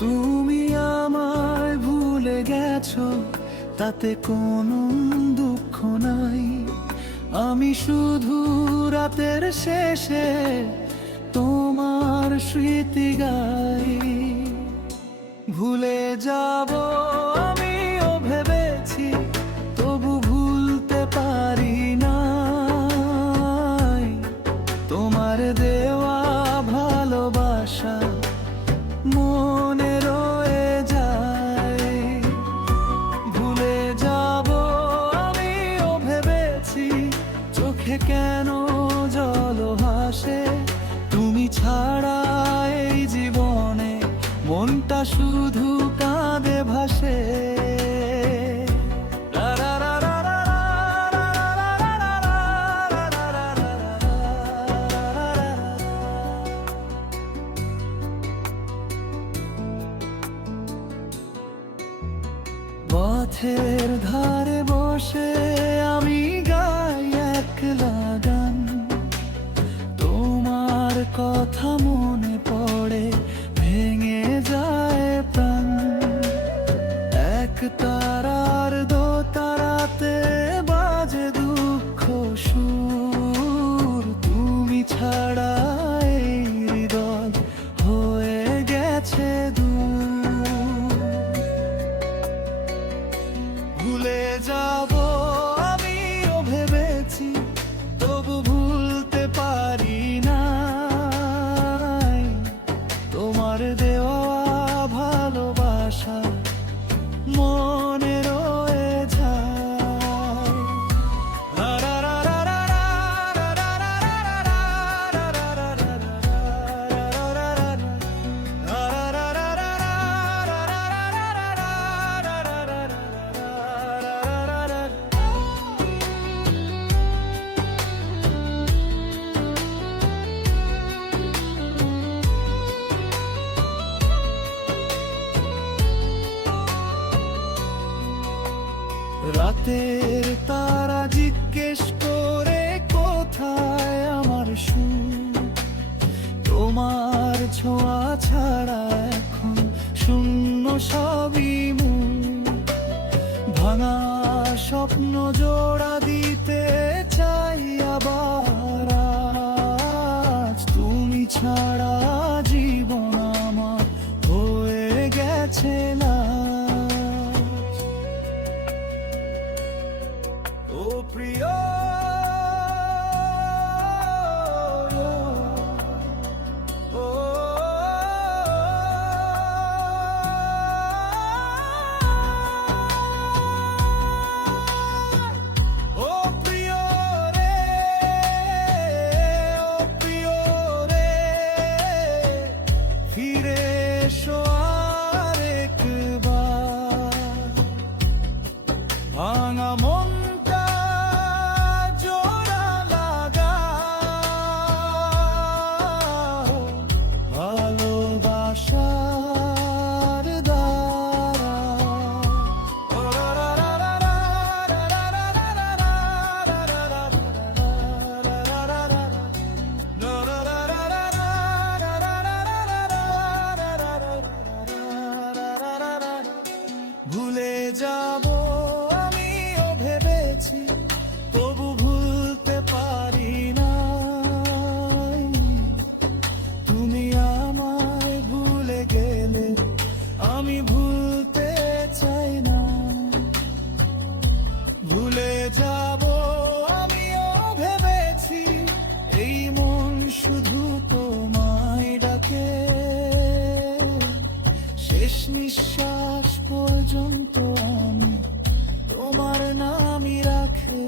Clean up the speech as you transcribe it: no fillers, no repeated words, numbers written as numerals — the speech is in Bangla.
তুমি আমায় ভুলে গেছো, তাতে কোনো দুঃখ নাই। আমি শুধু রাতের শেষে তোমার স্মৃতি গাই। ভুলে যাব আমিও ভেবেছি, তবু ভুলতে পারি না। তোমার দেওয়া ভালোবাসা মনে রয়ে যায়। ভুলে যাব আমিও ভেবেছি, চোখে কেন জল ভাসে। তুমি ছাড়া এই জীবনে মনটা শুধু কাঁদে ভাসে। পথের ধারে বসে আমি গাই একলা গান। তোমার কথা মনে পড়ে, ভেঙে যায় প্রাণ। এক তারার দো তারাতে বাজে দুঃখ সুর। তুমি ছাড়া এই হৃদয় হয়ে গেছে দূর। ভুলে যাব আমিও ভেবেছি, তবু ভুলতে পারি না। তোমার দেওয়া ভালোবাসা মনে রয়ে যায়। রাতের তারা জিজ্ঞেস করে কোথায় আমার সুর। তোমার ছোঁয়া ছাড়া এখন শূন্য সবই মন। ভাঙা স্বপ্ন জোড়া দিতে চাই আবার আজ। তুমি ছাড়া জীবন আমার হয়ে গেছে না। ও প্রিয়, ও প্রিয় রে, ও প্রিয় রে, ফিরে এসো আরেকবার। ভাঙা মন ভালোবাসার দ্বারা। ভুলে যাব আমিও ভেবেছি, তবু ভুলতে পারি না। তুমি আমায় ভুলে গেলে আমি ভুলতে চাই না। ভুলে যাব আমিও ভেবেছি, এই মন শুধু তোমায় ডাকে। শেষ নিঃশ্বাস পর্যন্ত আমি তোমার নামই রাখে।